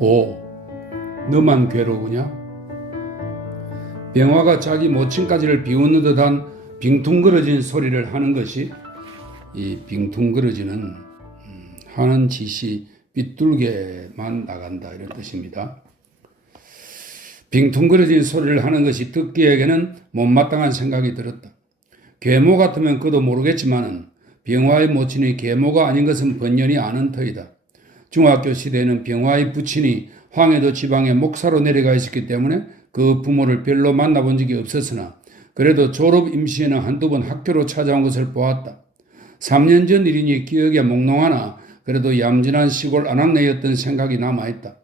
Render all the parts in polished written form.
오, 너만 괴로우냐? 병화가 자기 모친까지를 비웃는 듯한 빙퉁그러진 소리를 하는 것이, 이 빙퉁그러지는 하는 짓이 삐뚤게만 나간다, 이런 뜻입니다. 빙퉁그러진 소리를 하는 것이 듣기에게는 못마땅한 생각이 들었다. 계모 같으면 그도 모르겠지만은 병화의 모친이 계모가 아닌 것은 번연히 아는 터이다. 중학교 시대에는 병화의 부친이 황해도 지방에 목사로 내려가 있었기 때문에 그 부모를 별로 만나본 적이 없었으나 그래도 졸업 임시에는 한두 번 학교로 찾아온 것을 보았다. 3년 전 일이니 기억에 몽롱하나 그래도 얌전한 시골 아낙네였던 생각이 남아있다.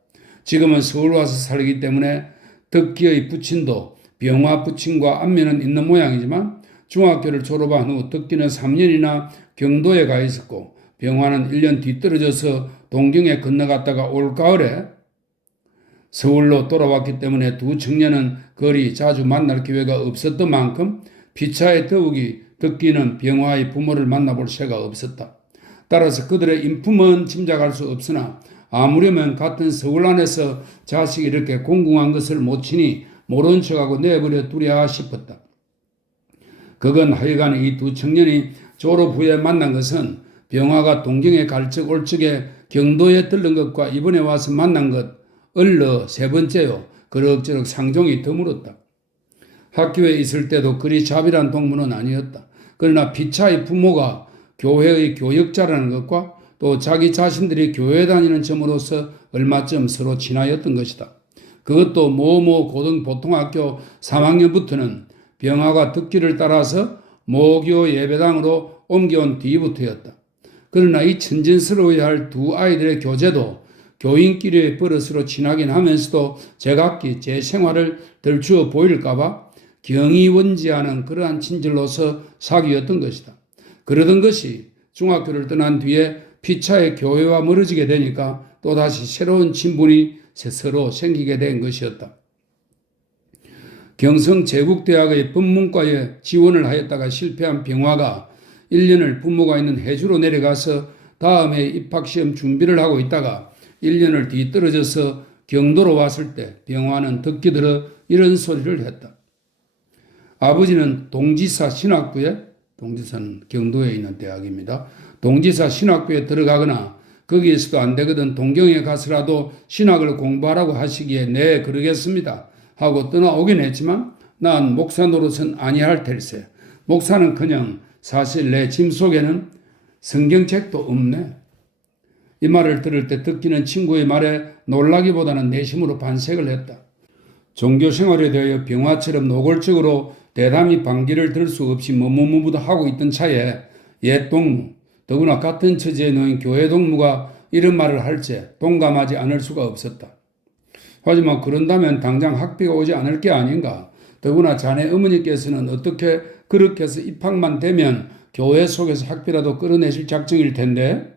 지금은 서울 와서 살기 때문에 덕기의 부친도 병화 부친과 안면은 있는 모양이지만 중학교를 졸업한 후 덕기는 3년이나 경도에 가 있었고 병화는 1년 뒤떨어져서 동경에 건너갔다가 올가을에 서울로 돌아왔기 때문에 두 청년은 거리 자주 만날 기회가 없었던 만큼 피차에 더욱이 덕기는 병화의 부모를 만나볼 새가 없었다. 따라서 그들의 인품은 짐작할 수 없으나 아무려면 같은 서울 안에서 자식이 이렇게 공공한 것을 모친이 모른 척하고 내버려 두랴 싶었다. 그건 하여간 이 두 청년이 졸업 후에 만난 것은 병화가 동경에 갈 적 올 적에 경도에 들른 것과 이번에 와서 만난 것 얼러 세 번째요. 그럭저럭 상종이 드물었다. 학교에 있을 때도 그리 자비란 동무는 아니었다. 그러나 피차의 부모가 교회의 교역자라는 것과 또 자기 자신들이 교회 다니는 점으로서 얼마쯤 서로 친하였던 것이다. 그것도 모모 고등보통학교 3학년부터는 병화가 덕기를 따라서 모교 예배당으로 옮겨온 뒤부터였다. 그러나 이 천진스러워야 할 두 아이들의 교제도 교인끼리의 버릇으로 친하긴 하면서도 제각기 제 생활을 덜추어 보일까봐 경이원지하는 그러한 친절로서 사귀었던 것이다. 그러던 것이 중학교를 떠난 뒤에 피차의 교회와 멀어지게 되니까 또다시 새로운 친분이 서로 생기게 된 것이었다. 경성제국대학의 법문과에 지원을 하였다가 실패한 병화가 1년을 부모가 있는 해주로 내려가서 다음에 입학시험 준비를 하고 있다가 1년을 뒤떨어져서 경도로 왔을 때 병화는 듣기 들어 이런 소리를 했다. 아버지는 동지사 신학부에, 동지사는 경도에 있는 대학입니다. 동지사 신학부에 들어가거나 거기에서도 안 되거든 동경에 가서라도 신학을 공부하라고 하시기에 네 그러겠습니다 하고 떠나오긴 했지만 난 목사 노릇은 아니할 텔세. 목사는커녕 사실 내 짐 속에는 성경책도 없네. 이 말을 들을 때 듣기는 친구의 말에 놀라기보다는 내심으로 반색을 했다. 종교 생활에 대하여 병화처럼 노골적으로 대담히 반기를 들 수 없이 머뭇머뭇하고 있던 차에 옛 동무, 더구나 같은 처지에 놓인 교회 동무가 이런 말을 할지 동감하지 않을 수가 없었다. 하지만 그런다면 당장 학비가 오지 않을 게 아닌가. 더구나 자네 어머니께서는 어떻게 그렇게 해서 입학만 되면 교회 속에서 학비라도 끌어내실 작정일 텐데.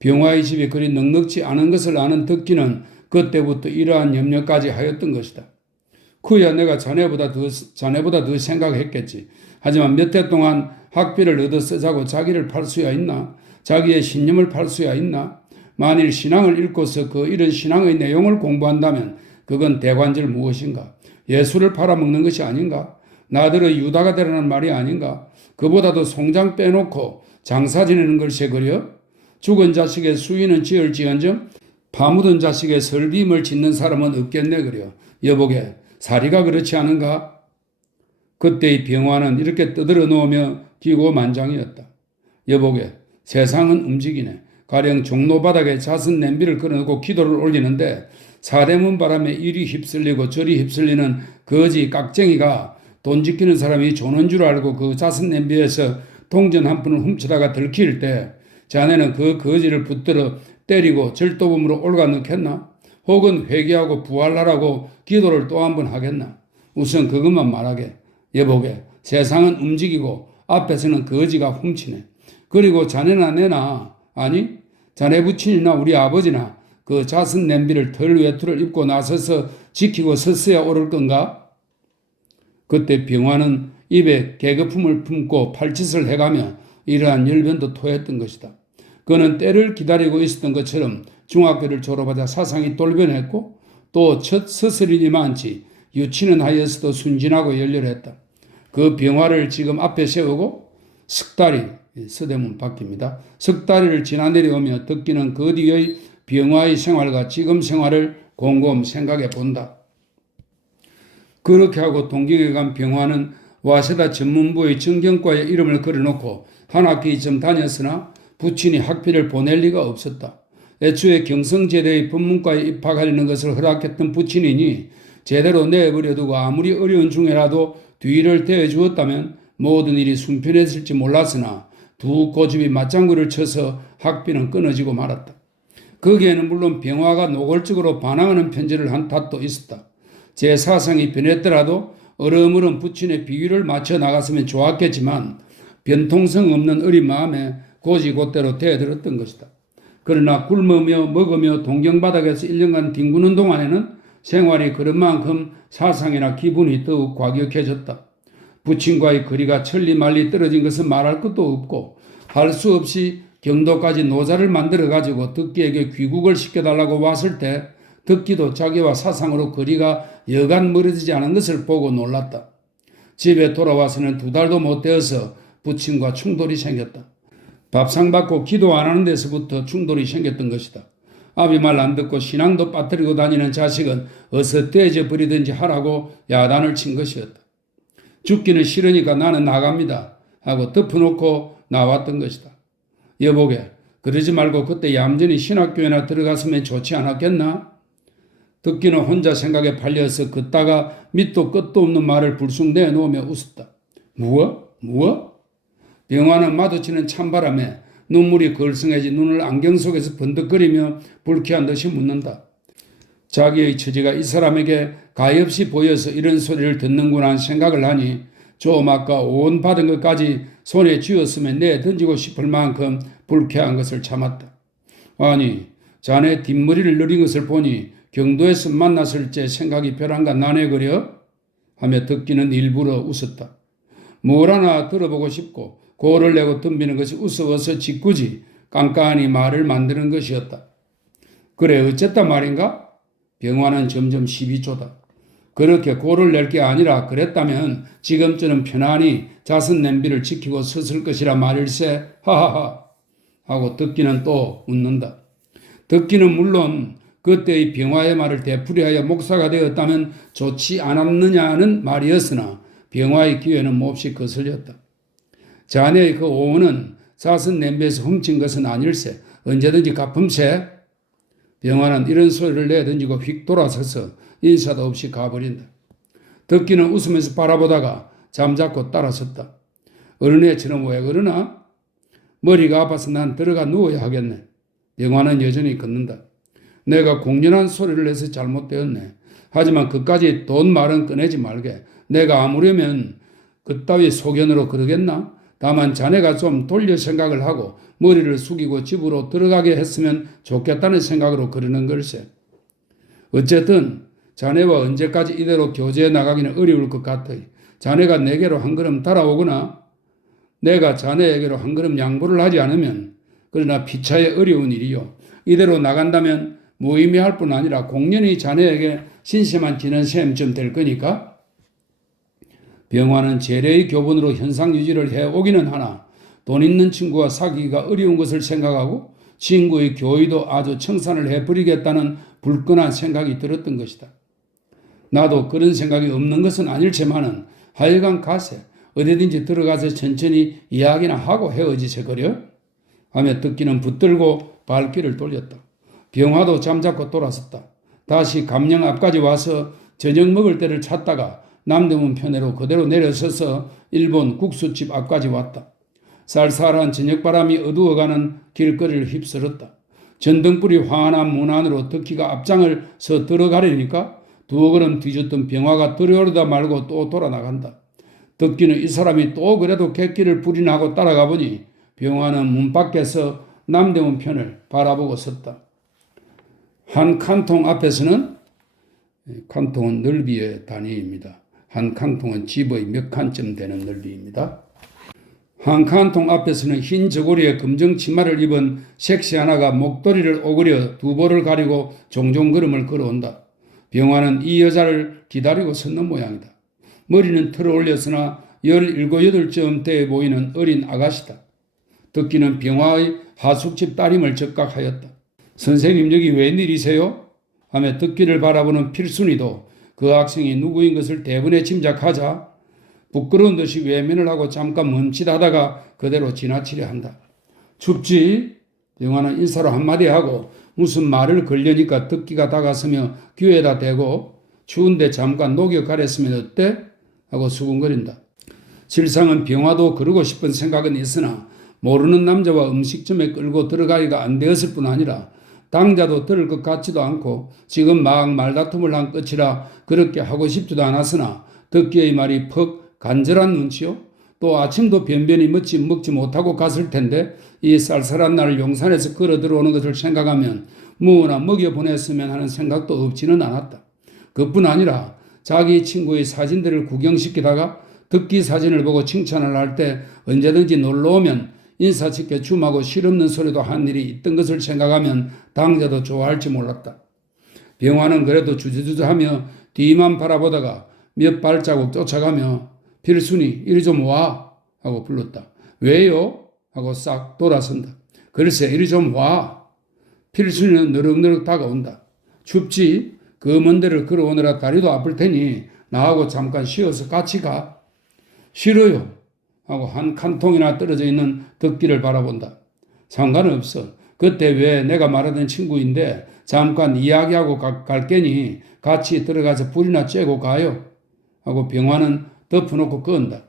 병화의 집이 그리 넉넉지 않은 것을 아는 덕기는 그때부터 이러한 염려까지 하였던 것이다. 그야 내가 자네보다 더 생각했겠지. 하지만 몇 해 동안 학비를 얻어 쓰자고 자기를 팔 수야 있나? 자기의 신념을 팔 수야 있나? 만일 신앙을 읽고서 그 이런 신앙의 내용을 공부한다면 그건 대관절 무엇인가? 예수를 팔아먹는 것이 아닌가? 나들의 유다가 되라는 말이 아닌가? 그보다도 송장 빼놓고 장사 지내는 걸세 그려? 죽은 자식의 수위는 지을지언정 파묻은 자식의 설비임을 짓는 사람은 없겠네 그려. 여보게 사리가 그렇지 않은가? 그때의 병화는 이렇게 떠들어 놓으며 기고만장이었다. 여보게 세상은 움직이네. 가령 종로바닥에 잦은 냄비를 끌어놓고 기도를 올리는데 사대문 바람에 이리 휩쓸리고 저리 휩쓸리는 거지 깍쟁이가 돈 지키는 사람이 조는 줄 알고 그 잦은 냄비에서 동전 한 푼을 훔치다가 들킬 때 자네는 그 거지를 붙들어 때리고 절도범으로 올가 넣겠나? 혹은 회개하고 부활하라고 기도를 또 한 번 하겠나? 우선 그것만 말하게. 여보게 세상은 움직이고 앞에서는 거지가 훔치네. 그리고 자네나 내나 아니 자네 부친이나 우리 아버지나 그 잦은 냄비를 털 외투를 입고 나서서 지키고 섰어야 옳을 건가? 그때 병화는 입에 개거품을 품고 팔짓을 해가며 이러한 열변도 토했던 것이다. 그는 때를 기다리고 있었던 것처럼 중학교를 졸업하자 사상이 돌변했고 또 첫 스스리니만치 유치는 하였어도 순진하고 열렬했다. 그 병화를 지금 앞에 세우고 석달이 서대문 바뀝니다. 석달을 지나 내려오며 듣기는 그 뒤의 병화의 생활과 지금 생활을 곰곰 생각해 본다. 그렇게 하고 동경에 간 병화는 와세다 전문부의 정경과에 이름을 걸어놓고 한 학기쯤 다녔으나 부친이 학비를 보낼 리가 없었다. 애초에 경성제대의 법문과에 입학하려는 것을 허락했던 부친이니 제대로 내버려두고 아무리 어려운 중에라도 뒤를 대주었다면 모든 일이 순편했을지 몰랐으나 두 고집이 맞장구를 쳐서 학비는 끊어지고 말았다. 거기에는 물론 병화가 노골적으로 반항하는 편지를 한 탓도 있었다. 제 사상이 변했더라도 어름어름 부친의 비위를 맞춰 나갔으면 좋았겠지만 변통성 없는 어린 마음에 고지곧대로 대들었던 것이다. 그러나 굶으며 먹으며 동경바닥에서 1년간 뒹구는 동안에는 생활이 그런 만큼 사상이나 기분이 더욱 과격해졌다. 부친과의 거리가 천리말리 떨어진 것은 말할 것도 없고 할 수 없이 경도까지 노자를 만들어가지고 덕기에게 귀국을 시켜달라고 왔을 때 덕기도 자기와 사상으로 거리가 여간 멀어지지 않은 것을 보고 놀랐다. 집에 돌아와서는 2달도 못 되어서 부친과 충돌이 생겼다. 밥상 받고 기도 안 하는 데서부터 충돌이 생겼던 것이다. 아비 말 안 듣고 신앙도 빠뜨리고 다니는 자식은 어서 떼져 버리든지 하라고 야단을 친 것이었다. 죽기는 싫으니까 나는 나갑니다 하고 덮어놓고 나왔던 것이다. 여보게, 그러지 말고 그때 얌전히 신학교에나 들어갔으면 좋지 않았겠나? 듣기는 혼자 생각에 팔려서 걷다가 밑도 끝도 없는 말을 불쑥 내놓으며 웃었다. 무엇? 병화는 마주치는 찬바람에 눈물이 걸성해지 눈을 안경 속에서 번득거리며 불쾌한 듯이 묻는다. 자기의 처지가 이 사람에게 가엾이 보여서 이런 소리를 듣는구나 하는 생각을 하니 좀 아까 온 받은 것까지 손에 쥐었으면 내던지고 싶을 만큼 불쾌한 것을 참았다. 아니, 자네 뒷머리를 늘린 것을 보니 경도에서 만났을 때 생각이 별한가 나네그려? 하며 듣기는 일부러 웃었다. 뭘 하나 들어보고 싶고 고를 내고 덤비는 것이 우스워서 짓궂이 깐깐히 말을 만드는 것이었다. 그래 어쨌단 말인가? 병화는 점점 시비 쪼다. 그렇게 고를 낼 게 아니라 그랬다면 지금쯤은 편안히 자선 냄비를 지키고 섰을 것이라 말일세. 하하하 하고 듣기는 또 웃는다. 듣기는 물론 그때의 병화의 말을 되풀이하여 목사가 되었다면 좋지 않았느냐는 말이었으나 병화의 기회는 몹시 거슬렸다. 자네의 그 오은은 자선 냄비에서 훔친 것은 아닐세. 언제든지 갚음세. 병화는 이런 소리를 내던지고 휙 돌아서서 인사도 없이 가버린다. 듣기는 웃으면서 바라보다가 잠자코 따라섰다. 어른애처럼 왜 그러나? 머리가 아파서 난 들어가 누워야 하겠네. 병화는 여전히 걷는다. 내가 공연한 소리를 해서 잘못되었네. 하지만 그까지 돈 말은 꺼내지 말게. 내가 아무려면 그따위 소견으로 그러겠나? 다만 자네가 좀 돌려 생각을 하고 머리를 숙이고 집으로 들어가게 했으면 좋겠다는 생각으로 그러는 걸세. 어쨌든 자네와 언제까지 이대로 교제해 나가기는 어려울 것 같아. 자네가 내게로 한 걸음 따라오거나 내가 자네에게로 한 걸음 양보를 하지 않으면 그러나 피차에 어려운 일이요. 이대로 나간다면 무의미할 뿐 아니라 공연히 자네에게 신세만 지는 셈쯤 될 거니까. 병화는 재래의 교본으로 현상 유지를 해오기는 하나 돈 있는 친구와 사귀기가 어려운 것을 생각하고 친구의 교의도 아주 청산을 해버리겠다는 불끈한 생각이 들었던 것이다. 나도 그런 생각이 없는 것은 아닐지만은 하여간 가세 어디든지 들어가서 천천히 이야기나 하고 헤어지세그려 하며 듣기는 붙들고 발길을 돌렸다. 병화도 잠자코 돌아섰다. 다시 감령 앞까지 와서 저녁 먹을 때를 찾다가 남대문 편으로 그대로 내려서서 일본 국수집 앞까지 왔다. 쌀쌀한 저녁바람이 어두워가는 길거리를 휩쓸었다. 전등불이 환한 문 안으로 덕기가 앞장을 서 들어가려니까 두 걸음 뒤졌던 병화가 들어오려다 말고 또 돌아나간다. 덕기는 이 사람이 또 그래도 객기를 불인하고 따라가 보니 병화는 문 밖에서 남대문 편을 바라보고 섰다. 한 칸통 앞에서는 칸통은 넓이의 단위입니다. 한 칸통은 집의 몇 칸쯤 되는 넓이입니다. 한 칸통 앞에서는 흰 저고리에 검정 치마를 입은 색시 하나가 목도리를 오그려 두보를 가리고 종종 걸음을 걸어온다. 병화는 이 여자를 기다리고 섰는 모양이다. 머리는 털어 올렸으나 17, 8쯤 돼 보이는 어린 아가씨다. 듣기는 병화의 하숙집 따림을 적각하였다. 선생님, 여기 웬일이세요? 하며 듣기를 바라보는 필순이도 그 학생이 누구인 것을 대번에 짐작하자 부끄러운 듯이 외면을 하고 잠깐 멈칫하다가 그대로 지나치려 한다. 춥지? 병화는 인사로 한마디 하고 무슨 말을 걸려니까 듣기가 다가서며 귀에다 대고 추운데 잠깐 녹여 가렸으면 어때? 하고 수군거린다. 실상은 병화도 그러고 싶은 생각은 있으나 모르는 남자와 음식점에 끌고 들어가기가 안 되었을 뿐 아니라 당자도 들을 것 같지도 않고 지금 막 말다툼을 한 끝이라 그렇게 하고 싶지도 않았으나 듣기의 말이 퍽 간절한 눈치요. 또 아침도 변변히 먹지 못하고 갔을 텐데 이 쌀쌀한 날 용산에서 걸어 들어오는 것을 생각하면 무엇나 먹여보냈으면 하는 생각도 없지는 않았다. 그뿐 아니라 자기 친구의 사진들을 구경시키다가 듣기 사진을 보고 칭찬을 할 때 언제든지 놀러오면 인사치켜 줌하고 실없는 소리도 한 일이 있던 것을 생각하면 당자도 좋아할지 몰랐다. 병화는 그래도 주저주저하며 뒤만 바라보다가 몇 발자국 쫓아가며 필순이 이리 좀 와 하고 불렀다. 왜요? 하고 싹 돌아선다. 글쎄 이리 좀 와. 필순이는 너럭너럭 다가온다. 춥지? 그 먼 데를 걸어오느라 다리도 아플 테니 나하고 잠깐 쉬어서 같이 가. 싫어요. 하고 한 칸통이나 떨어져 있는 듣기를 바라본다. 상관없어. 그때 왜 내가 말하던 친구인데 잠깐 이야기하고 갈 게니 같이 들어가서 불이나 쬐고 가요. 하고 병화는 덮어놓고 끈다.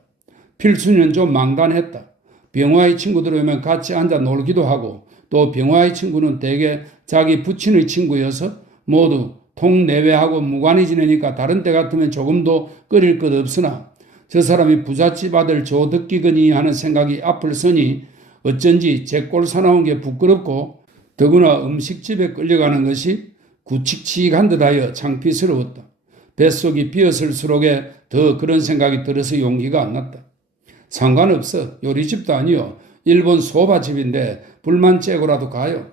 필순이는 좀 망단했다. 병화의 친구들 오면 같이 앉아 놀기도 하고 또 병화의 친구는 대개 자기 부친의 친구여서 모두 통내외하고 무관히 지내니까 다른 때 같으면 조금도 끓일 것 없으나 저 사람이 부잣집 아들 조듣기거니 하는 생각이 앞을 서니 어쩐지 제꼴 사나운 게 부끄럽고 더구나 음식집에 끌려가는 것이 구칙칙한 듯하여 창피스러웠다. 뱃속이 비었을수록에 더 그런 생각이 들어서 용기가 안 났다. 상관없어. 요리집도 아니요. 일본 소바집인데 불만 쬐고라도 가요.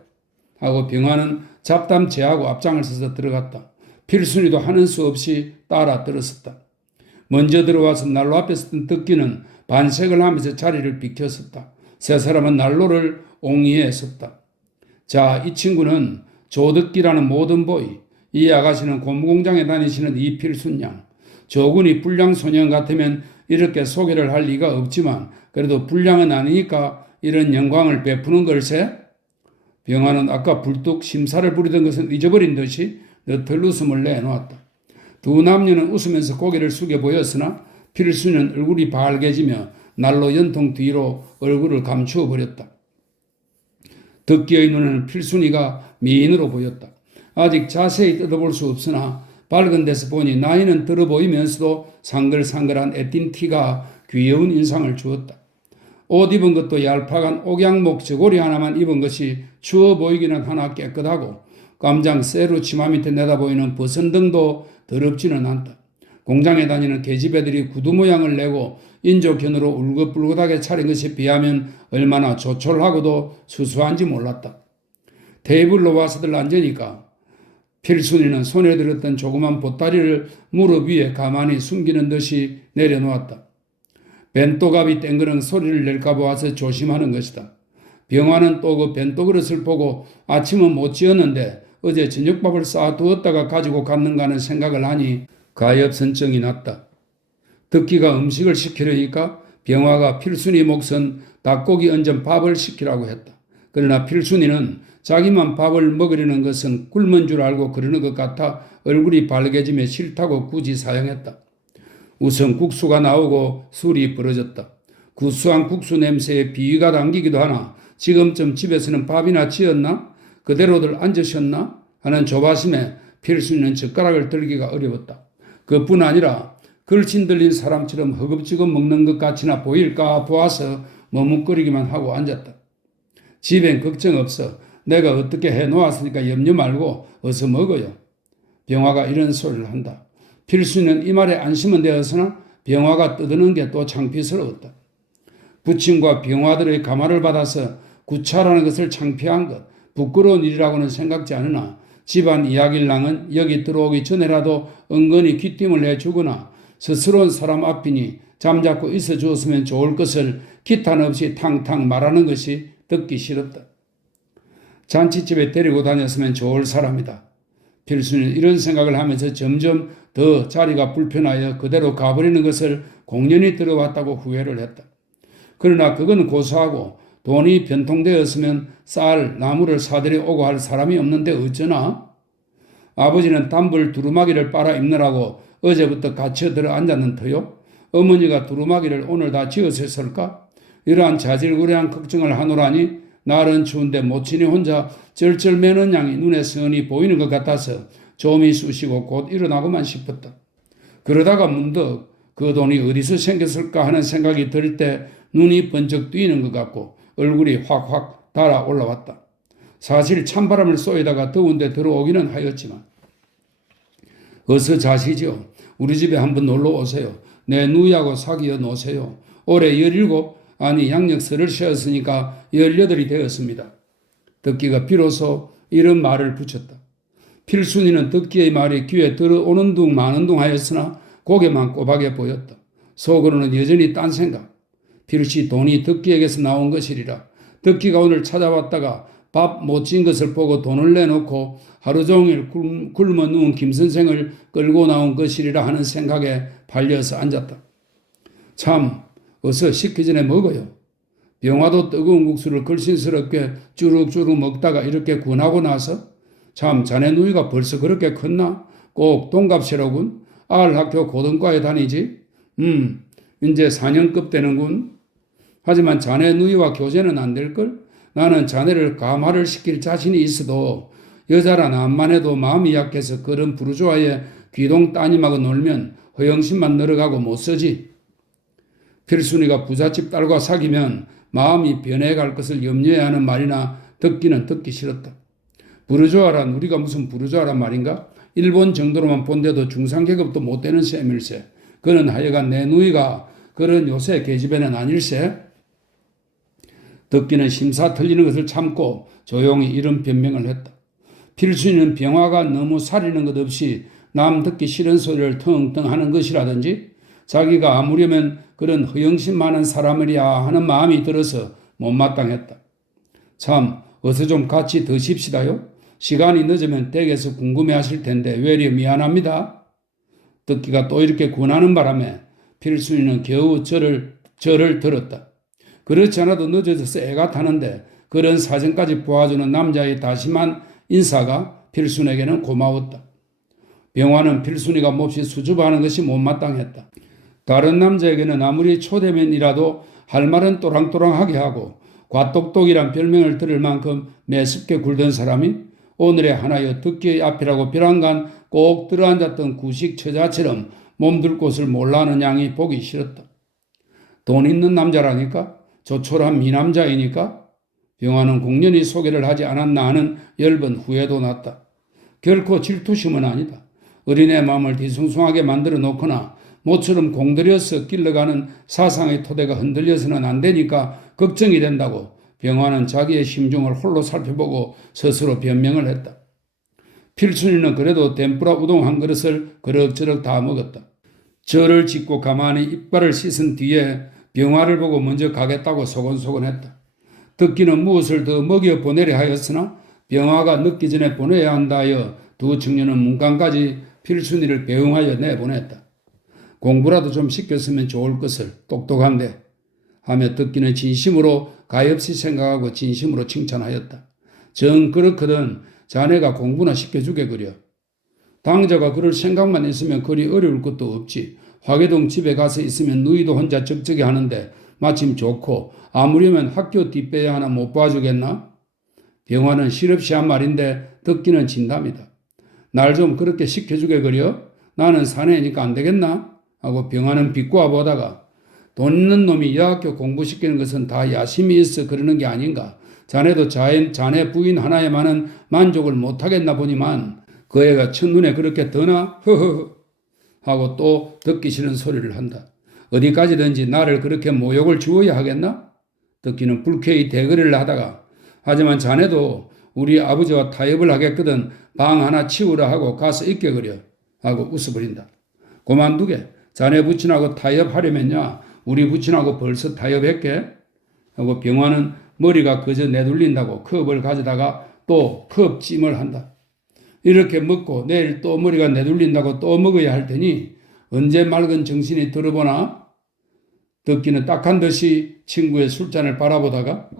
하고 병화는 잡담 제하고 앞장을 서서 들어갔다. 필순이도 하는 수 없이 따라 들었었다. 먼저 들어와서 난로 앞에 서던 듣기는 반색을 하면서 자리를 비켰었다. 세 사람은 난로를 옹이에 섰다. 자, 이 친구는 조듣기라는 모든 보이, 이 아가씨는 고무공장에 다니시는 이 필순양. 조군이 불량 소년 같으면 이렇게 소개를 할 리가 없지만 그래도 불량은 아니니까 이런 영광을 베푸는 걸세. 병화는 아까 불뚝 심사를 부리던 것은 잊어버린 듯이 너털 웃음을 내놓았다. 두 남녀는 웃으면서 고개를 숙여 보였으나 필순이는 얼굴이 밝아지며 난로 연통 뒤로 얼굴을 감추어 버렸다. 듣기의 눈에는 필순이가 미인으로 보였다. 아직 자세히 뜯어볼 수 없으나 밝은 데서 보니 나이는 들어 보이면서도 상글상글한 애띤 티가 귀여운 인상을 주었다. 옷 입은 것도 얄팍한 옥양목 저고리 하나만 입은 것이 추워 보이기는 하나 깨끗하고 깜장 쇠로 치마 밑에 내다보이는 버선등도 더럽지는 않다. 공장에 다니는 계집애들이 구두 모양을 내고 인조견으로 울긋불긋하게 차린 것에 비하면 얼마나 조촐하고도 수수한지 몰랐다. 테이블로 와서들 앉으니까 필순이는 손에 들었던 조그만 보따리를 무릎 위에 가만히 숨기는 듯이 내려놓았다. 벤또갑이 땡그런 소리를 낼까 보아서 조심하는 것이다. 병화는 또 그 벤또 그릇을 보고 아침은 못 지었는데 어제 저녁밥을 쌓아두었다가 가지고 갔는가 하는 생각을 하니 가엾은증이 났다. 듣기가 음식을 시키려니까 병화가 필순이 몫은 닭고기 얹은 밥을 시키라고 했다. 그러나 필순이는 자기만 밥을 먹으려는 것은 굶은 줄 알고 그러는 것 같아 얼굴이 밝아지며 싫다고 굳이 사양했다. 우선 국수가 나오고 술이 벌어졌다. 구수한 국수 냄새에 비위가 당기기도 하나 지금쯤 집에서는 밥이나 지었나? 그대로들 앉으셨나? 하는 조바심에 필순이는 젓가락을 들기가 어려웠다. 그뿐 아니라 걸친 들린 사람처럼 허겁지겁 먹는 것 같이나 보일까 보아서 머뭇거리기만 하고 앉았다. 집엔 걱정 없어. 내가 어떻게 해놓았으니까 염려 말고 어서 먹어요. 병화가 이런 소리를 한다. 필순이는 이 말에 안심은 되었으나 병화가 떠드는 게 또 창피스러웠다. 부친과 병화들의 감화를 받아서 구차라는 것을 창피한 것, 부끄러운 일이라고는 생각지 않으나 집안 이야길랑은 여기 들어오기 전에라도 은근히 귀띔을 해주거나 스스로는 사람 앞이니 잠자코 있어 주었으면 좋을 것을 기탄 없이 탕탕 말하는 것이 듣기 싫었다. 잔치집에 데리고 다녔으면 좋을 사람이다. 필순이는 이런 생각을 하면서 점점 더 자리가 불편하여 그대로 가버리는 것을 공연히 들어왔다고 후회를 했다. 그러나 그건 고사하고 돈이 변통되었으면 쌀, 나무를 사들여 오고 할 사람이 없는데 어쩌나? 아버지는 단불 두루마기를 빨아 입느라고 어제부터 갇혀 들어 앉았는 터요? 어머니가 두루마기를 오늘 다 지었을까? 이러한 자질구레한 걱정을 하노라니 날은 추운데 모친이 혼자 절절 매는 양이 눈에 선히 보이는 것 같아서 좀이 쑤시고 곧 일어나고만 싶었다. 그러다가 문득 그 돈이 어디서 생겼을까 하는 생각이 들 때 눈이 번쩍 뜨이는 것 같고 얼굴이 확확 달아 올라왔다. 사실 찬바람을 쏘이다가 더운데 들어오기는 하였지만 어서 자시지요. 우리 집에 한번 놀러 오세요. 내 누이하고 사귀어 노세요. 올해 17, 아니 양력설을 쉬었으니까 18이 되었습니다. 덕기가 비로소 이런 말을 붙였다. 필순이는 덕기의 말이 귀에 들어오는 둥 마는 둥 하였으나 고개만 꼬박해 보였다. 속으로는 여전히 딴 생각. 필시 돈이 덕기에게서 나온 것이리라. 덕기가 오늘 찾아왔다가 밥 못 진 것을 보고 돈을 내놓고 하루 종일 굶어 누운 김선생을 끌고 나온 것이리라 하는 생각에 발려서 앉았다. 참 어서 식기 전에 먹어요. 병화도 뜨거운 국수를 걸신스럽게 주룩주룩 먹다가 이렇게 군하고 나서 참 자네 누이가 벌써 그렇게 컸나? 꼭 동갑이로군. 알학교 고등과에 다니지? 이제 4년급 되는군. 하지만 자네 누이와 교제는 안 될걸? 나는 자네를 감화를 시킬 자신이 있어도 여자라 남만 해도 마음이 약해서 그런 부르주아의 귀동 따님하고 놀면 허영심만 늘어가고 못 쓰지. 필순이가 부잣집 딸과 사귀면 마음이 변해갈 것을 염려해야 하는 말이나 듣기는 듣기 싫었다. 부르주아란 우리가 무슨 부르주아란 말인가? 일본 정도로만 본데도 중상계급도 못 되는 셈일세. 그는 하여간 내 누이가 그런 요새 계집애는 아닐세. 듣기는 심사 틀리는 것을 참고 조용히 이런 변명을 했다. 필순이는 병화가 너무 사리는 것 없이 남 듣기 싫은 소리를 텅텅 하는 것이라든지 자기가 아무려면 그런 허영심 많은 사람이랴 하는 마음이 들어서 못마땅했다. 참 어서 좀 같이 드십시다요. 시간이 늦으면 댁에서 궁금해하실 텐데 외려 미안합니다. 듣기가 또 이렇게 권하는 바람에 필순이는 겨우 절을 들었다. 그렇지 않아도 늦어져서 애가 타는데 그런 사정까지 보아주는 남자의 다심한 인사가 필순에게는 고마웠다. 병화는 필순이가 몹시 수줍어하는 것이 못마땅했다. 다른 남자에게는 아무리 초대면이라도 할 말은 또랑또랑하게 하고 과똑똑이란 별명을 들을 만큼 매습게 굴던 사람이 오늘의 하나여 듣기의 앞이라고 벼랑간 꼭 들어앉았던 구식 처자처럼 몸둘 곳을 몰라하는 양이 보기 싫었다. 돈 있는 남자라니까? 조촐한 미남자이니까? 병화는 공연히 소개를 하지 않았나 하는 엷은 후회도 났다. 결코 질투심은 아니다. 어린애 마음을 뒤숭숭하게 만들어 놓거나 모처럼 공들여서 길러가는 사상의 토대가 흔들려서는 안 되니까 걱정이 된다고 병화는 자기의 심중을 홀로 살펴보고 스스로 변명을 했다. 필순이는 그래도 덴뿌라 우동 한 그릇을 그럭저럭 다 먹었다. 절을 짓고 가만히 이빨을 씻은 뒤에 병화를 보고 먼저 가겠다고 소곤소곤했다. 듣기는 무엇을 더 먹여 보내려 하였으나 병화가 늦기 전에 보내야 한다 하여 두 청년은 문간까지 필순이를 배웅하여 내보냈다. 공부라도 좀 시켰으면 좋을 것을 똑똑한데 하며 듣기는 진심으로 가엾이 생각하고 진심으로 칭찬하였다. 정 그렇거든 자네가 공부나 시켜주게 그려. 당자가 그럴 생각만 있으면 그리 어려울 것도 없지. 화계동 집에 가서 있으면 누이도 혼자 적적이 하는데 마침 좋고 아무려면 학교 뒷배에 하나 못 봐주겠나? 병화는 실없이 한 말인데 듣기는 진담이다. 날 좀 그렇게 시켜주게 그려? 나는 사내니까 안 되겠나? 하고 병화는 비꼬아 보다가 돈 있는 놈이 여학교 공부시키는 것은 다 야심이 있어 그러는 게 아닌가? 자네도 자네 부인 하나에만은 만족을 못하겠나 보니만 그 애가 첫눈에 그렇게 더나? 허허허 하고 또 듣기 싫은 소리를 한다. 어디까지든지 나를 그렇게 모욕을 주어야 하겠나? 덕기는 불쾌히 대거리를 하다가 하지만 자네도 우리 아버지와 타협을 하겠거든 방 하나 치우라 하고 가서 있게 그려 하고 웃어버린다. 그만두게. 자네 부친하고 타협하려면야 우리 부친하고 벌써 타협했게 하고 병화는 머리가 그저 내둘린다고 컵을 가져다가 또 컵찜을 한다. 이렇게 먹고 내일 또 머리가 내둘린다고 또 먹어야 할 테니 언제 맑은 정신이 들어보나? 덕기는 딱한 듯이 친구의 술잔을 바라보다가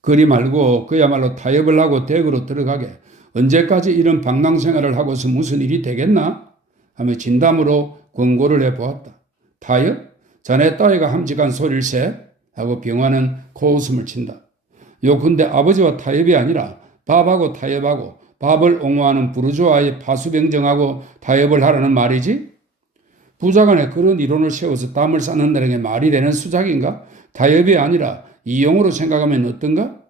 그리 말고 그야말로 타협을 하고 댁으로 들어가게 언제까지 이런 방랑생활을 하고서 무슨 일이 되겠나? 하며 진담으로 권고를 해보았다. 타협? 자네 따위가 함직한 소릴세? 하고 병화는 코웃음을 친다. 요컨대 아버지와 타협이 아니라 밥하고 타협하고 밥을 옹호하는 부르주아의 파수병정하고 타협을 하라는 말이지? 부자간에 그런 이론을 세워서 땀을 쌓는다는 게 말이 되는 수작인가? 타협이 아니라 이용으로 생각하면 어떤가?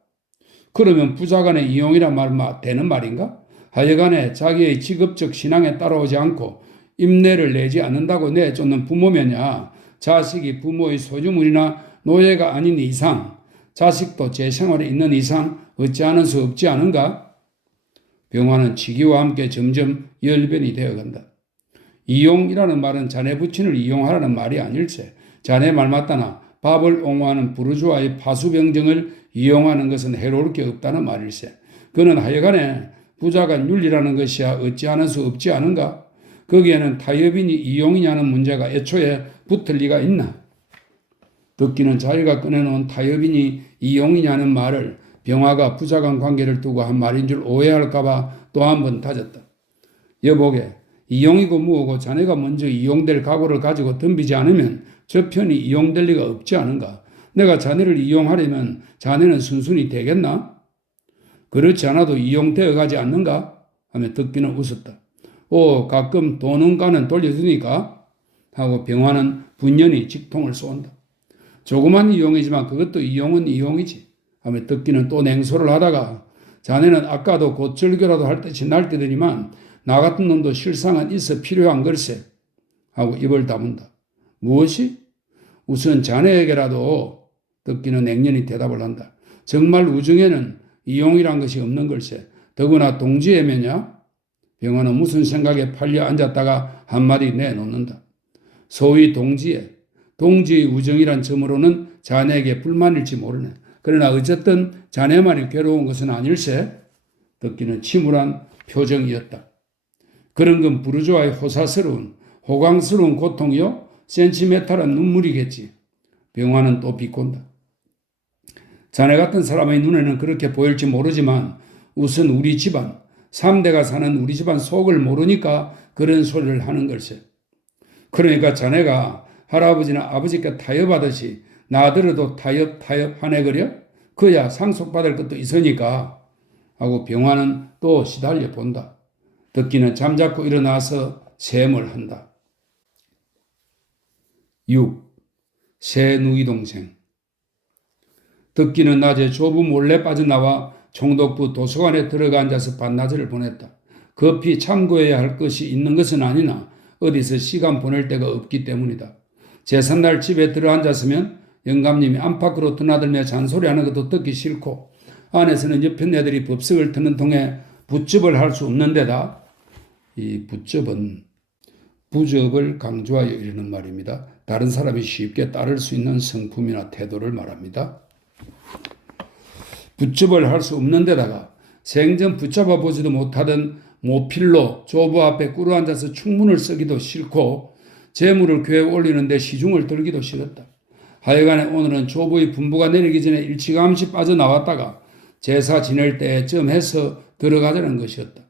그러면 부자간의 이용이란 말 되는 말인가? 하여간에 자기의 직업적 신앙에 따라오지 않고 임내를 내지 않는다고 내쫓는 부모면야 자식이 부모의 소유물이나 노예가 아닌 이상 자식도 제 생활에 있는 이상 어찌하는 수 없지 않은가? 병화는 치기와 함께 점점 열변이 되어간다. 이용이라는 말은 자네 부친을 이용하라는 말이 아닐세. 자네 말 맞다나 밥을 옹호하는 부르주아의 파수병정을 이용하는 것은 해로울 게 없다는 말일세. 그는 하여간에 부자간 윤리라는 것이야 어찌하는 수 없지 않은가? 거기에는 타협이니 이용이냐는 문제가 애초에 붙을 리가 있나? 덕기는 자기가 꺼내놓은 타협이니 이용이냐는 말을 병화가 부자간 관계를 두고 한 말인 줄 오해할까봐 또 한 번 다졌다. 여보게, 이용이고 뭐고 자네가 먼저 이용될 각오를 가지고 덤비지 않으면 저 편이 이용될 리가 없지 않은가? 내가 자네를 이용하려면 자네는 순순히 되겠나? 그렇지 않아도 이용되어 가지 않는가? 하며 덕기는 웃었다. 오, 가끔 돈은가는 돌려주니까? 하고 병화는 분연히 직통을 쏜다. 조그만 이용이지만 그것도 이용은 이용이지. 하며 덕기는 또 냉소를 하다가 자네는 아까도 곧절교라도 할 듯이 날뛰더니만 나 같은 놈도 실상은 있어 필요한 걸세. 하고 입을 다문다. 무엇이? 우선 자네에게라도 덕기는 냉연히 대답을 한다. 정말 우중에는 이용이란 것이 없는 걸세. 더구나 동지애매냐? 병화는 무슨 생각에 팔려 앉았다가 한마디 내놓는다. 소위 동지애. 동지의 우정이란 점으로는 자네에게 불만일지 모르네. 그러나 어쨌든 자네만이 괴로운 것은 아닐세. 덕기는 침울한 표정이었다. 그런 건 부르주아의 호강스러운 고통이요? 센티메탈한 눈물이겠지. 병화는 또 비꼰다. 자네 같은 사람의 눈에는 그렇게 보일지 모르지만 우선 우리 집안, 3대가 사는 우리 집안 속을 모르니까 그런 소리를 하는 걸세. 그러니까 자네가 할아버지나 아버지께 타협하듯이 나더러도 타협하네 그려? 그야 상속받을 것도 있으니까 하고 병화는 또 시달려 본다. 덕기는 잠자코 일어나서 셈을 한다. 6. 새 누이 동생. 덕기는 낮에 조부 몰래 빠져나와 총독부 도서관에 들어가 앉아서 반나절을 보냈다. 급히 참고해야 할 것이 있는 것은 아니나 어디서 시간 보낼 데가 없기 때문이다. 제삿날 집에 들어앉았으면 영감님이 안팎으로 드나들며 잔소리하는 것도 듣기 싫고 안에서는 옆에 애들이 법석을 트는 통에 부접을 할 수 없는 데다 이 부접은 부접을 강조하여 이르는 말입니다. 다른 사람이 쉽게 따를 수 있는 성품이나 태도를 말합니다. 부접을 할 수 없는 데다가 생전 붙잡아 보지도 못하던 모필로 조부 앞에 꿇어앉아서 충문을 쓰기도 싫고 재물을 교회에 올리는데 시중을 들기도 싫었다. 하여간에 오늘은 조부의 분부가 내리기 전에 일찌감치 빠져나왔다가 제사 지낼 때쯤 해서 들어가자는 것이었다.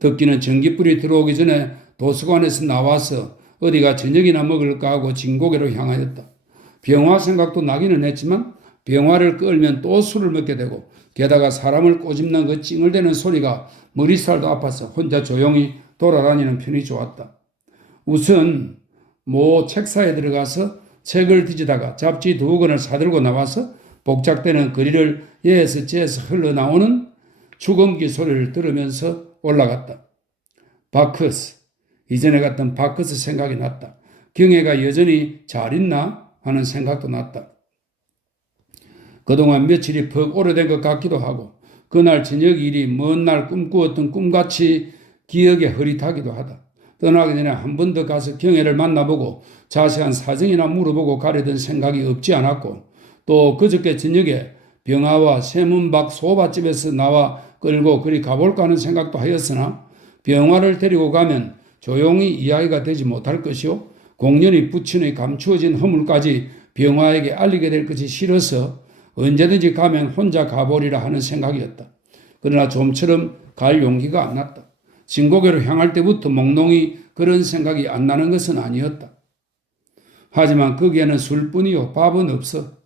덕기는 전깃불이 들어오기 전에 도서관에서 나와서 어디가 저녁이나 먹을까 하고 진고개로 향하였다. 병화 생각도 나기는 했지만 병화를 끌면 또 술을 먹게 되고 게다가 사람을 꼬집는 그 찡을대는 소리가 머리살도 아파서 혼자 조용히 돌아다니는 편이 좋았다. 우선 책사에 들어가서 책을 뒤지다가 잡지 2권을 사들고 나와서 복작되는 거리를 예에서 저에서 흘러나오는 주검기 소리를 들으면서 올라갔다. 바커스. 이전에 갔던 바커스 생각이 났다. 경혜가 여전히 잘 있나 하는 생각도 났다. 그동안 며칠이 퍽 오래된 것 같기도 하고 그날 저녁 일이 먼 날 꿈꾸었던 꿈같이 기억에 흐릿하기도 하다. 떠나기 전에 한 번 더 가서 경혜를 만나보고 자세한 사정이나 물어보고 가려던 생각이 없지 않았고 또 그저께 저녁에 병아와 세문 밖 소밭집에서 나와 끌고 그리 가볼까 하는 생각도 하였으나 병아를 데리고 가면 조용히 이야기가 되지 못할 것이요 공연히 부친의 감추어진 허물까지 병아에게 알리게 될 것이 싫어서 언제든지 가면 혼자 가보리라 하는 생각이었다. 그러나 좀처럼 갈 용기가 안 났다. 진고개로 향할 때부터 몽롱히 그런 생각이 안 나는 것은 아니었다. 하지만 거기에는 술뿐이요 밥은 없어.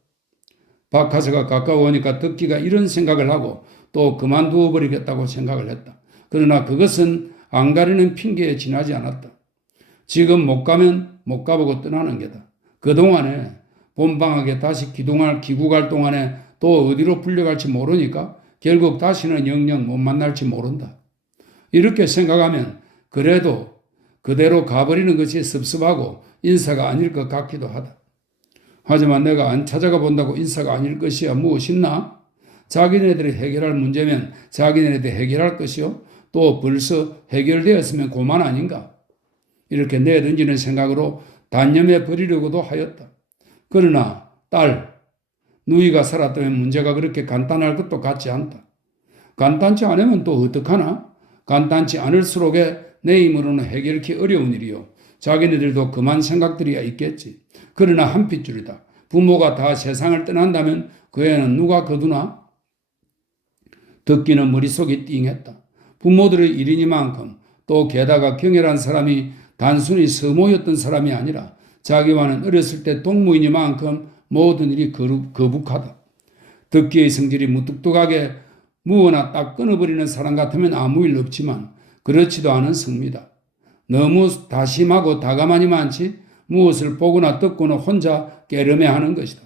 박하서가 가까워오니까 덕기가 이런 생각을 하고 또 그만두어 버리겠다고 생각을 했다. 그러나 그것은 안 가려는 핑계에 지나지 않았다. 지금 못 가면 못 가보고 떠나는 게다. 그동안에 봄방학에 다시 기구 갈 동안에 또 어디로 불려갈지 모르니까 결국 다시는 영영 못 만날지 모른다. 이렇게 생각하면 그래도 그대로 가버리는 것이 섭섭하고 인사가 아닐 것 같기도 하다. 하지만 내가 안 찾아가 본다고 인사가 아닐 것이야 무엇있나? 자기네들이 해결할 문제면 자기네들이 해결할 것이요. 또 벌써 해결되었으면 그만 아닌가? 이렇게 내던지는 생각으로 단념해 버리려고도 하였다. 그러나 딸, 누이가 살았다면 문제가 그렇게 간단할 것도 같지 않다. 간단치 않으면 또 어떡하나? 간단치 않을수록에 내 힘으로는 해결하기 어려운 일이요. 자기네들도 그만 생각들이야 있겠지. 그러나 한 핏줄이다. 부모가 다 세상을 떠난다면 그 애는 누가 거두나? 듣기는 머릿속이 띵했다. 부모들의 일이니만큼 또 게다가 경혜란 사람이 단순히 서모였던 사람이 아니라 자기와는 어렸을 때 동무이니만큼 모든 일이 거북하다. 듣기의 성질이 무뚝뚝하게 무어나 딱 끊어버리는 사람 같으면 아무 일 없지만 그렇지도 않은 성미다. 너무 다심하고 다가만이 많지 무엇을 보거나 듣고는 혼자 깨름해하는 것이다.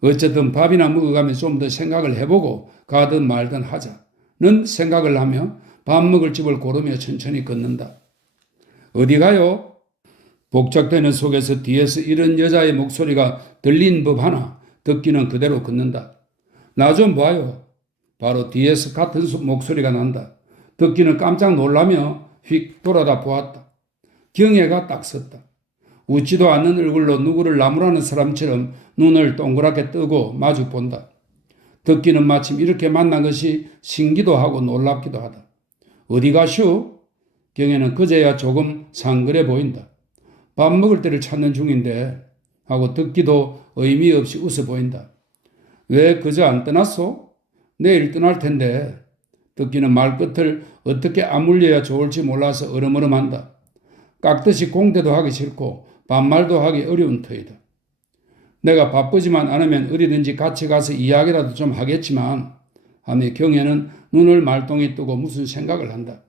어쨌든 밥이나 먹어가며 좀 더 생각을 해보고 가든 말든 하자는 생각을 하며 밥 먹을 집을 고르며 천천히 걷는다. 어디 가요? 복잡되는 속에서 뒤에서 이런 여자의 목소리가 들린 법 하나 듣기는 그대로 걷는다. 나 좀 봐요. 바로 뒤에서 같은 목소리가 난다. 듣기는 깜짝 놀라며 휙 돌아다 보았다. 경혜가 딱 섰다. 웃지도 않는 얼굴로 누구를 나무라는 사람처럼 눈을 동그랗게 뜨고 마주 본다. 듣기는 마침 이렇게 만난 것이 신기도 하고 놀랍기도 하다. 어디 가시오? 경혜는 그제야 조금 상그레 보인다. 밥 먹을 때를 찾는 중인데 하고 듣기도 의미 없이 웃어 보인다. 왜 그저 안 떠났소? 내일 떠날 텐데. 듣기는 말끝을 어떻게 아물려야 좋을지 몰라서 얼음얼음한다. 깍듯이 공대도 하기 싫고 반말도 하기 어려운 터이다. 내가 바쁘지만 않으면 어디든지 같이 가서 이야기라도 좀 하겠지만 하며 경혜는 눈을 말똥이 뜨고 무슨 생각을 한다.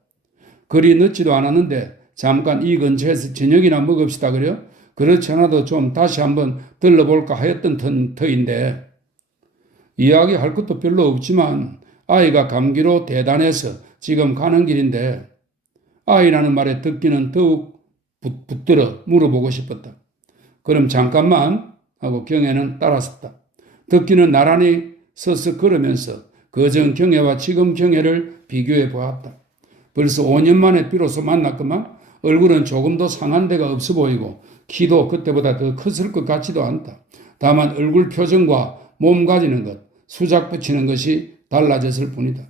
그리 늦지도 않았는데 잠깐 이 근처에서 저녁이나 먹읍시다 그려? 그렇지 않아도 좀 다시 한번 들러볼까 하였던 터인데 이야기할 것도 별로 없지만 아이가 감기로 대단해서 지금 가는 길인데 아이라는 말에 듣기는 더욱 붙들어 물어보고 싶었다. 그럼 잠깐만 하고 경혜는 따라섰다. 듣기는 나란히 서서 걸으면서 그전 경혜와 지금 경혜를 비교해 보았다. 벌써 5년 만에 비로소 만났구만. 얼굴은 조금도 상한 데가 없어 보이고 키도 그때보다 더 컸을 것 같지도 않다. 다만 얼굴 표정과 몸 가지는 것, 수작 붙이는 것이 달라졌을 뿐이다.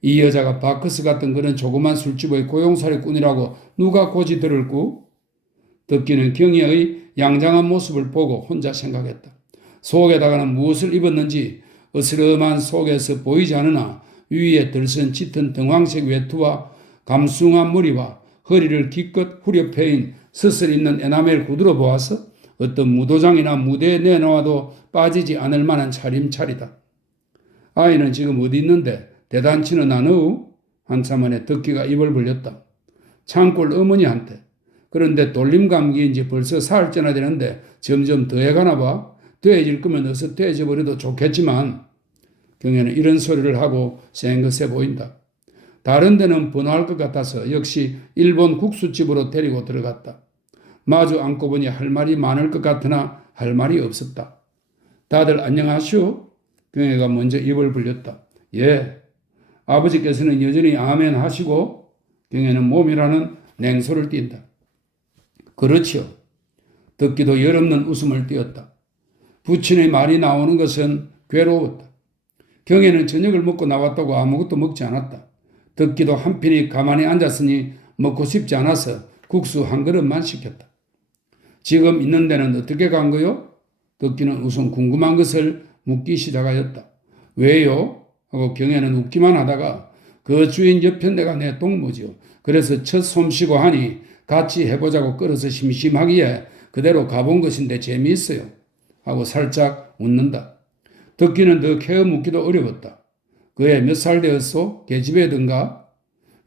이 여자가 바크스 같은 그런 조그만 술집의 고용사리꾼이라고 누가 고지 들을꾸? 듣기는 경혜의 양장한 모습을 보고 혼자 생각했다. 속에다가는 무엇을 입었는지 어스름한 속에서 보이지 않으나 위에 들선 짙은 등황색 외투와 감숭한 머리와 허리를 기껏 후려 패인 스슬 있는 에나멜 구두로 보아서 어떤 무도장이나 무대에 내놓아도 빠지지 않을 만한 차림차리다. 아이는 지금 어디 있는데 대단치는 않으? 한참 만에 듣기가 입을 벌렸다. 창골 어머니한테. 그런데 돌림감기인지 벌써 사흘째나 되는데 점점 더해가나 봐. 돼질 거면 어서 돼져버려도 좋겠지만 경혜는 이런 소리를 하고 생긋해 보인다. 다른 데는 번호할 것 같아서 역시 일본 국수집으로 데리고 들어갔다. 마주 앉고 보니 할 말이 많을 것 같으나 할 말이 없었다. 다들 안녕하시오? 경혜가 먼저 입을 벌렸다. 예. 아버지께서는 여전히 아멘 하시고 경혜는 몸이라는 냉소를 띈다. 그렇지요. 듣기도 열없는 웃음을 띄었다. 부친의 말이 나오는 것은 괴로웠다. 경혜는 저녁을 먹고 나왔다고 아무것도 먹지 않았다. 듣기도 한편이 가만히 앉았으니 먹고 싶지 않아서 국수 한 그릇만 시켰다. 지금 있는 데는 어떻게 간 거요? 듣기는 우선 궁금한 것을 묻기 시작하였다. 왜요? 하고 경혜는 웃기만 하다가 그 주인 옆에 내가 내 동무지요. 그래서 첫 솜씨고 하니 같이 해보자고 끌어서 심심하기에 그대로 가본 것인데 재미있어요. 하고 살짝 웃는다. 듣기는 더 캐어 묻기도 어려웠다. 그애 몇 살 되었소? 계집애든가?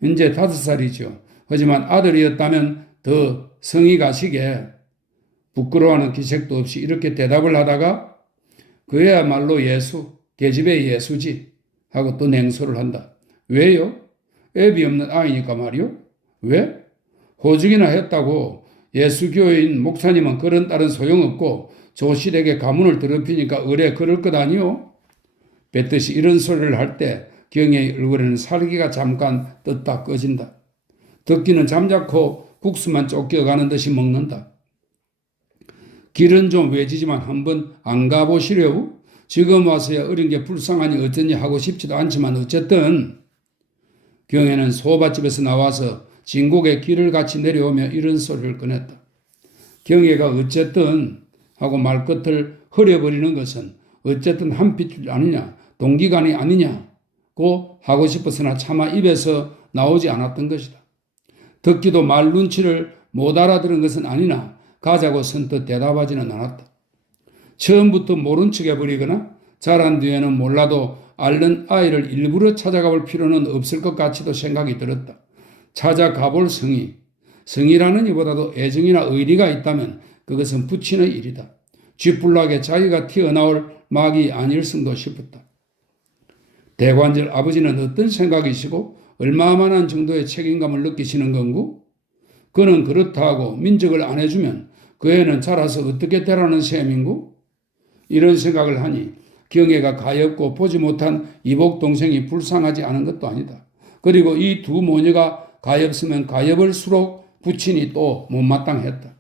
이제 5살이죠. 하지만 아들이었다면 더 성이 가시게 부끄러워하는 기색도 없이 이렇게 대답을 하다가 그야말로 예수, 계집애 예수지 하고 또 냉소를 한다. 왜요? 애비 없는 아이니까 말이요? 왜? 호죽이나 했다고 예수교인 목사님은 그런 딸은 소용없고 조실에게 가문을 더럽히니까 의뢰 그럴 것 아니요? 뱉듯이 이런 소리를 할 때 경혜의 얼굴에는 살기가 잠깐 떴다 꺼진다. 듣기는 잠자코 국수만 쫓겨가는 듯이 먹는다. 길은 좀 외지지만 한번 안 가보시려고? 지금 와서야 어린 게 불쌍하니 어쩌니 하고 싶지도 않지만 어쨌든 경혜는 소밭집에서 나와서 진곡의 길을 같이 내려오며 이런 소리를 꺼냈다. 경혜가 어쨌든 하고 말끝을 흐려버리는 것은 어쨌든 한 핏줄 아니냐, 동기간이 아니냐고 하고 싶었으나 차마 입에서 나오지 않았던 것이다. 듣기도 말 눈치를 못 알아들은 것은 아니나 가자고 선뜻 대답하지는 않았다. 처음부터 모른 척 해버리거나 자란 뒤에는 몰라도 앓는 아이를 일부러 찾아가 볼 필요는 없을 것 같이도 생각이 들었다. 찾아가 볼 성이라는 이보다도 애정이나 의리가 있다면 그것은 부친의 일이다. 쥐뿔나게 자기가 튀어나올 막이 아닐성도 싶었다. 대관절 아버지는 어떤 생각이시고 얼마만한 정도의 책임감을 느끼시는 건고? 그는 그렇다 하고 민적을 안 해주면 그 애는 자라서 어떻게 되라는 셈인고? 이런 생각을 하니 경혜가 가엾고 보지 못한 이복 동생이 불쌍하지 않은 것도 아니다. 그리고 이 두 모녀가 가엾으면 가엾을수록 부친이 또 못마땅했다.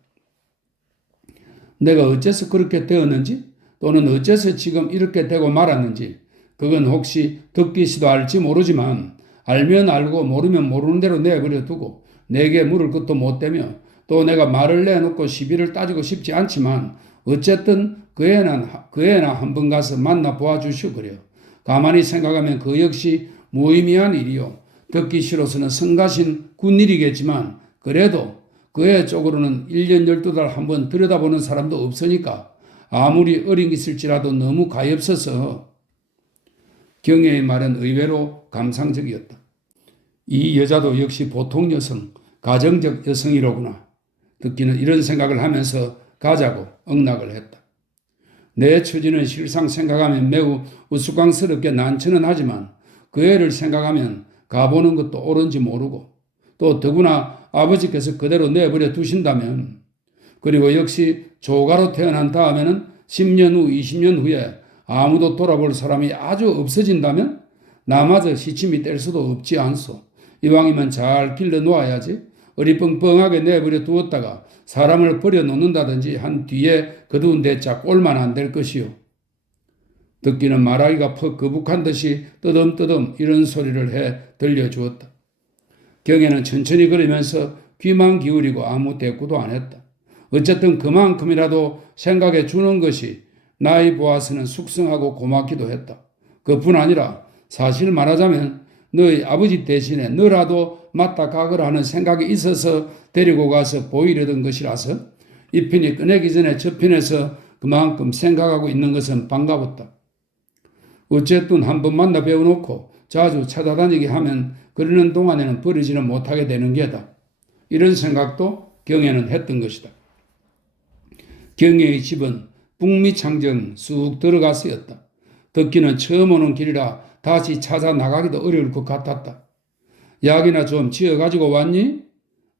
내가 어째서 그렇게 되었는지 또는 어째서 지금 이렇게 되고 말았는지 그건 혹시 듣기시도 알지 모르지만 알면 알고 모르면 모르는 대로 내버려 두고 내게 물을 것도 못 대며 또 내가 말을 내놓고 시비를 따지고 싶지 않지만 어쨌든 그 애나 한번 가서 만나 보아주시오 그래요. 가만히 생각하면 그 역시 무의미한 일이요. 듣기 싫어서는 성가신 군일이겠지만 그래도 그 애 쪽으로는 1년 12달 한번 들여다보는 사람도 없으니까 아무리 어린 있을지라도 너무 가엾어서 경혜의 말은 의외로 감상적이었다. 이 여자도 역시 보통 여성, 가정적 여성이로구나. 듣기는 이런 생각을 하면서 가자고 응낙을 했다. 내 처지는 실상 생각하면 매우 우스꽝스럽게 난처는 하지만 그 애를 생각하면 가보는 것도 옳은지 모르고 또 더구나 아버지께서 그대로 내버려 두신다면 그리고 역시 조가로 태어난 다음에는 10년 후 20년 후에 아무도 돌아볼 사람이 아주 없어진다면 나마저 시침이 뗄 수도 없지 않소. 이왕이면 잘 길러 놓아야지. 어리뻥뻥하게 내버려 두었다가 사람을 버려 놓는다든지 한 뒤에 거두은 대자 꼴만 안 될 것이요. 듣기는 말하기가 퍽 거북한 듯이 뜨듬뜨듬 이런 소리를 해 들려주었다. 경혜는 천천히 걸으면서 귀만 기울이고 아무 대꾸도 안 했다. 어쨌든 그만큼이라도 생각해 주는 것이 나이 보아서는 숙성하고 고맙기도 했다. 그뿐 아니라 사실 말하자면 너희 아버지 대신에 너라도 맞다 가거라 하는 생각이 있어서 데리고 가서 보이려던 것이라서 이 편이 끝내기 전에 저 편에서 그만큼 생각하고 있는 것은 반가웠다. 어쨌든 한번 만나 배워놓고 자주 찾아다니게 하면 그러는 동안에는 버리지는 못하게 되는 게다. 이런 생각도 경혜는 했던 것이다. 경혜의 집은 북미창정 쑥 들어가서였다. 듣기는 처음 오는 길이라 다시 찾아 나가기도 어려울 것 같았다. 약이나 좀 지어가지고 왔니?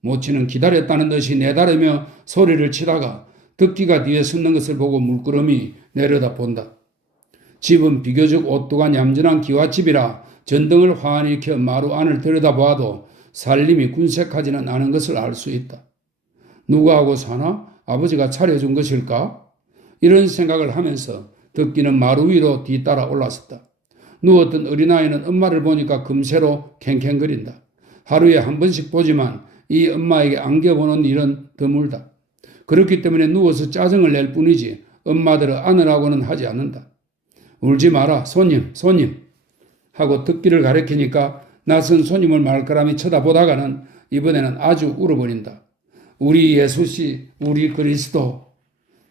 모친은 기다렸다는 듯이 내다르며 소리를 치다가 듣기가 뒤에 섰는 것을 보고 물끄러미 내려다 본다. 집은 비교적 오뚜간 얌전한 기와집이라 전등을 환히 켜 마루 안을 들여다보아도 살림이 군색하지는 않은 것을 알 수 있다. 누가 하고 사나? 아버지가 차려준 것일까? 이런 생각을 하면서 듣기는 마루 위로 뒤따라 올라섰다. 누웠던 어린아이는 엄마를 보니까 금세로 캥캥거린다. 하루에 한 번씩 보지만 이 엄마에게 안겨보는 일은 드물다. 그렇기 때문에 누워서 짜증을 낼 뿐이지 엄마들을 안으라고는 하지 않는다. 울지 마라, 손님 하고 듣기를 가리키니까 낯선 손님을 말가람히 쳐다보다가는 이번에는 아주 울어버린다. 우리 예수씨, 우리 그리스도.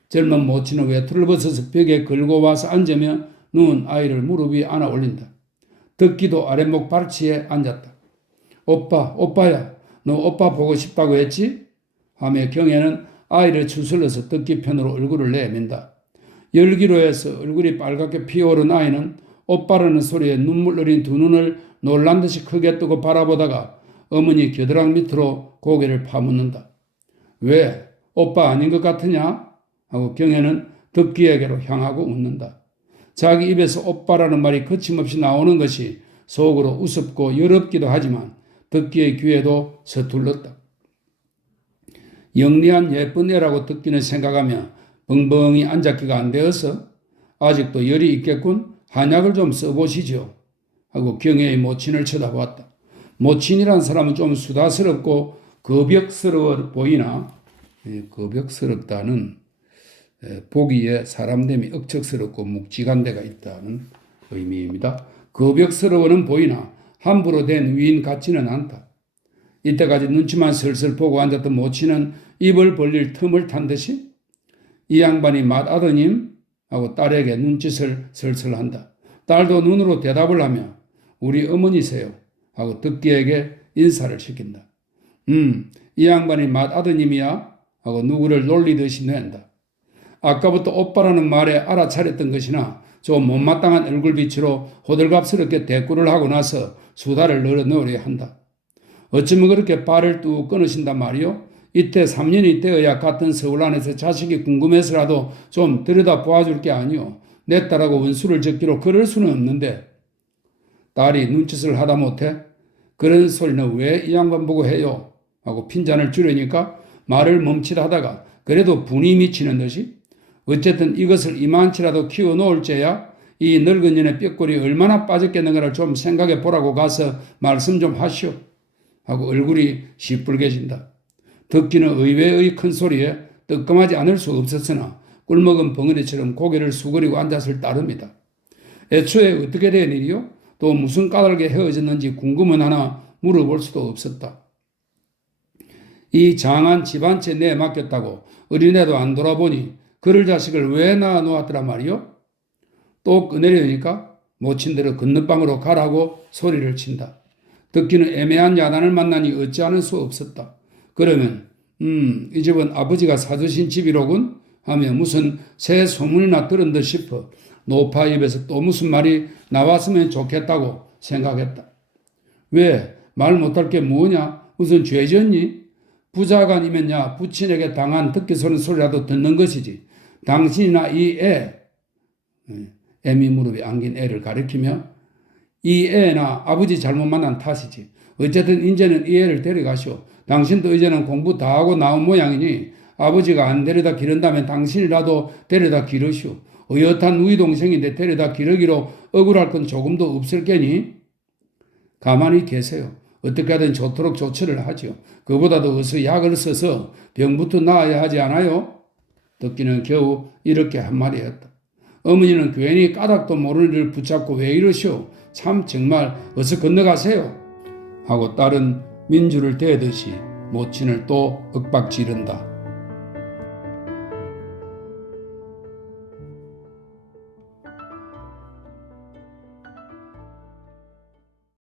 젊은 모친은 외투를 벗어서 벽에 걸고 와서 앉으며 누운 아이를 무릎 위에 안아 올린다. 듣기도 아랫목 발치에 앉았다. 오빠야, 너 오빠 보고 싶다고 했지? 하며 경애는 아이를 추슬러서 듣기 편으로 얼굴을 내민다. 열기로 해서 얼굴이 빨갛게 피어오른 아이는 오빠라는 소리에 눈물 어린 두 눈을 놀란 듯이 크게 뜨고 바라보다가 어머니 겨드랑 밑으로 고개를 파묻는다. 왜? 오빠 아닌 것 같으냐? 하고 경애는 듣기에게로 향하고 웃는다. 자기 입에서 오빠라는 말이 거침없이 나오는 것이 속으로 우습고 여롭기도 하지만 듣기의 귀에도 서툴렀다. 영리한 예쁜 애라고 듣기는 생각하며 벙벙이 앉았기가 안 되어서 아직도 열이 있겠군. 한약을 좀 써보시죠. 하고 경애의 모친을 쳐다보았다. 모친이란 사람은 좀 수다스럽고 겁역스러워 보이나 겁역스럽다는 보기에 사람됨이 억척스럽고 묵직한 데가 있다는 의미입니다. 겁역스러워는 보이나 함부로 된 위인 같지는 않다. 이때까지 눈치만 슬슬 보고 앉았던 모친은 입을 벌릴 틈을 탄 듯이 이 양반이 맏아드님? 하고 딸에게 눈짓을 슬슬 한다. 딸도 눈으로 대답을 하며 우리 어머니세요? 하고 듣기에게 인사를 시킨다. 이 양반이 맏아드님이야? 하고 누구를 놀리듯이 낸다. 아까부터 오빠라는 말에 알아차렸던 것이나 좀 못마땅한 얼굴빛으로 호들갑스럽게 대꾸를 하고 나서 수다를 늘어놓으려 한다. 어쩌면 그렇게 발을 뚝 끊으신단 말이요? 이때 3년이 되어야 같은 서울 안에서 자식이 궁금해서라도 좀 들여다 보아줄 게 아니오. 내 딸하고 원수를 적기로 그럴 수는 없는데. 딸이 눈짓을 하다 못해 그런 소리는 왜 이 양반 보고 해요? 하고 핀잔을 줄이니까 말을 멈칫하다가 그래도 분이 미치는 듯이 어쨌든 이것을 이만치라도 키워놓을 죄야 이 늙은 년의 뼈골이 얼마나 빠졌겠는가를 좀 생각해 보라고 가서 말씀 좀 하시오. 하고 얼굴이 시뻘개진다. 듣기는 의외의 큰 소리에 뜨끔하지 않을 수 없었으나 꿀먹은 벙어리처럼 고개를 수그리고 앉았을 따름이다. 애초에 어떻게 된 일이요? 또 무슨 까닭에 헤어졌는지 궁금은 하나 물어볼 수도 없었다. 이 장한 집 한 채 내 맡겼다고 어린애도 안 돌아보니 그럴 자식을 왜 낳아 놓았더라 말이요? 또 꺼내려니까 모친대로 건너방으로 가라고 소리를 친다. 듣기는 애매한 야단을 만나니 어찌하는 수 없었다. 그러면 이 집은 아버지가 사주신 집이로군 하며 무슨 새 소문이나 들은 듯 싶어 노파 입에서 또 무슨 말이 나왔으면 좋겠다고 생각했다. 왜? 말 못할 게 뭐냐? 무슨 죄졌니? 부자간이면야 부친에게 당한 듣기 싫은 소리라도 듣는 것이지. 당신이나 이 애미 무릎에 안긴 애를 가리키며 이 애나 아버지 잘못 만난 탓이지. 어쨌든 이제는 이 애를 데려가시오. 당신도 이제는 공부 다 하고 나온 모양이니 아버지가 안 데려다 기른다면 당신이라도 데려다 기르시오. 어엿한 누이 동생인데 데려다 기르기로 억울할 건 조금도 없을 게니 가만히 계세요. 어떻게 하든 좋도록 조처를 하지요. 그보다도 어서 약을 써서 병부터 나아야 하지 않아요? 듣기는 겨우 이렇게 한마디 했다. 어머니는 괜히 까닭도 모르는 일을 붙잡고 왜 이러시오? 참 정말 어서 건너가세요. 하고 딸은 민주를 대듯이 모친을 또 윽박지른다.